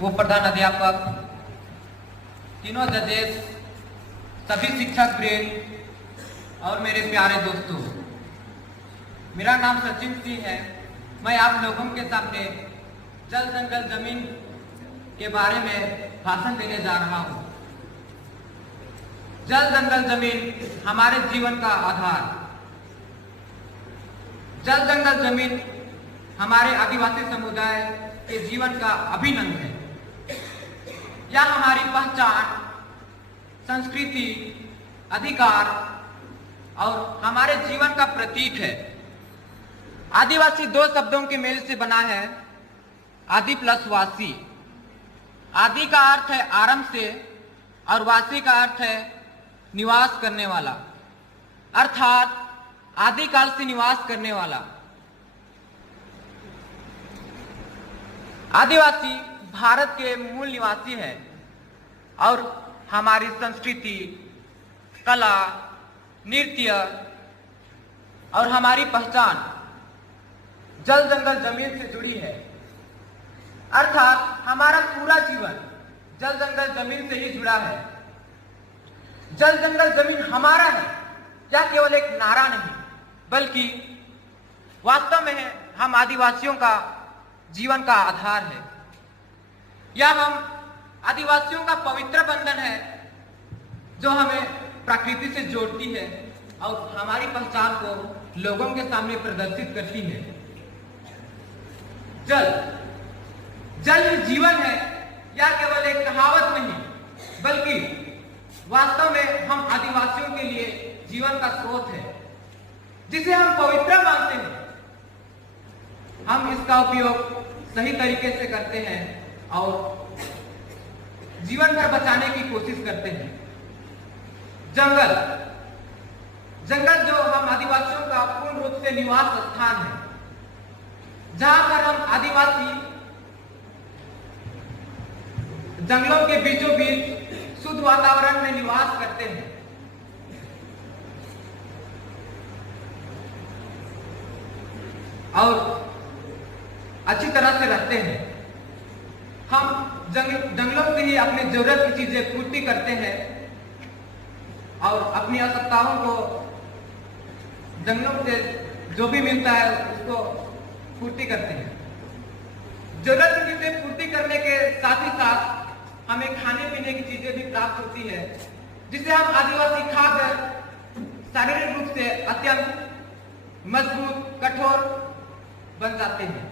वो प्रधान अध्यापक, तीनों जजेस, सभी शिक्षक वृंद और मेरे प्यारे दोस्तों, मेरा नाम सचिन सिंह है। मैं आप लोगों के सामने जल जंगल जमीन के बारे में भाषण देने जा रहा हूँ। जल जंगल जमीन हमारे जीवन का आधार। जल जंगल जमीन हमारे आदिवासी समुदाय के जीवन का अभिन्न अंग है। यह हमारी पहचान, संस्कृति, अधिकार और हमारे जीवन का प्रतीक है। आदिवासी दो शब्दों के मेल से बना है, आदि प्लस वासी। आदि का अर्थ है आरंभ से और वासी का अर्थ है निवास करने वाला, अर्थात आदिकाल से निवास करने वाला। आदिवासी भारत के मूल निवासी है और हमारी संस्कृति, कला, नृत्य और हमारी पहचान जल जंगल जमीन से जुड़ी है। अर्थात हमारा पूरा जीवन जल जंगल जमीन से ही जुड़ा है। जल जंगल जमीन हमारा है, यह केवल एक नारा नहीं बल्कि वास्तव में है हम आदिवासियों का जीवन का आधार है। यह हम आदिवासियों का पवित्र बंधन है जो हमें प्रकृति से जोड़ती है और हमारी पहचान को लोगों के सामने प्रदर्शित करती है। जल जल जीवन है, यह केवल एक कहावत नहीं बल्कि वास्तव में हम आदिवासियों के लिए जीवन का स्रोत है जिसे हम पवित्र मानते हैं। हम इसका उपयोग सही तरीके से करते हैं और जीवन भर बचाने की कोशिश करते हैं। जंगल जंगल जो हम आदिवासियों का पूर्ण रूप से निवास स्थान है, जहां पर हम आदिवासी जंगलों के बीचों बीच शुद्ध वातावरण में निवास करते हैं। और अच्छी तरह से रहते हैं। हम जंगलों से ही अपनी जरूरत की चीजें पूर्ति करते हैं और अपनी आवश्यकताओं को जंगलों से जो भी मिलता है उसको पूर्ति करते हैं। जरूरत की चीजें पूर्ति करने के साथ ही साथ हमें खाने पीने की चीजें भी प्राप्त होती है, जिसे हम आदिवासी खाकर शारीरिक रूप से अत्यंत मजबूत, कठोर बन जाते हैं।